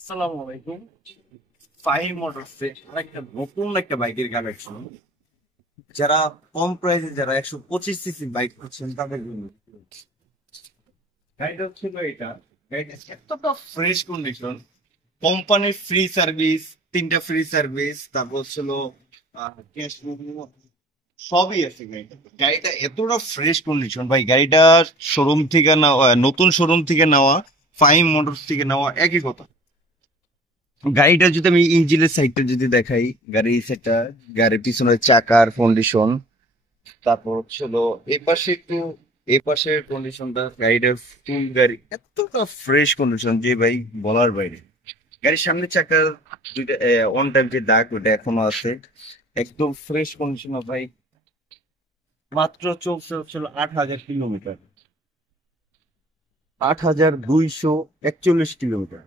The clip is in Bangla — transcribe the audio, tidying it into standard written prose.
আসসালামু আলাইকুম। ফাহিম মোটরসে আরেকটা নতুন একটা বাইকের কালেকশন, যারা কম প্রাইসে যারা 125 সিসি বাইক করছেন তাদের জন্য গাড়িটা ছিল এটা। গাড়িটা এতটা ফ্রেশ কন্ডিশন, কোম্পানির ফ্রি সার্ভিস, 3টা ফ্রি সার্ভিস, তারপর ছিল ক্যাশ মেমো, সবই আছে গাড়িটা। গাড়িটা এতটা ফ্রেশ কন্ডিশন ভাই, গাড়িটা শোরুম থেকে নেওয়া, নতুন শোরুম থেকে নেওয়া, ফাহিম মোটরস থেকে নেওয়া একই কথা। গাড়িটা যদি আমি ইঞ্জিনের সাইডটা যদি দেখাই, গাড়ির সাইডটা, গাড়ির পিছনের চাকার কন্ডিশন, তারপর হচ্ছিল এই পাশে একটু, এই পাশের কন্ডিশনটা, গাড়িটার ফুল গাড়ি এতটা ফ্রেশ কন্ডিশন যে ভাই বলার বাইরে। গাড়ির সামনের চাকার দুইটা অন টাইম যে দাগ ওটা এখনো আছে, একদম ফ্রেশ কন্ডিশন ভাই। মাত্র চলছে হচ্ছিল 8,000 কিলোমিটার, 8,241 কিলোমিটার।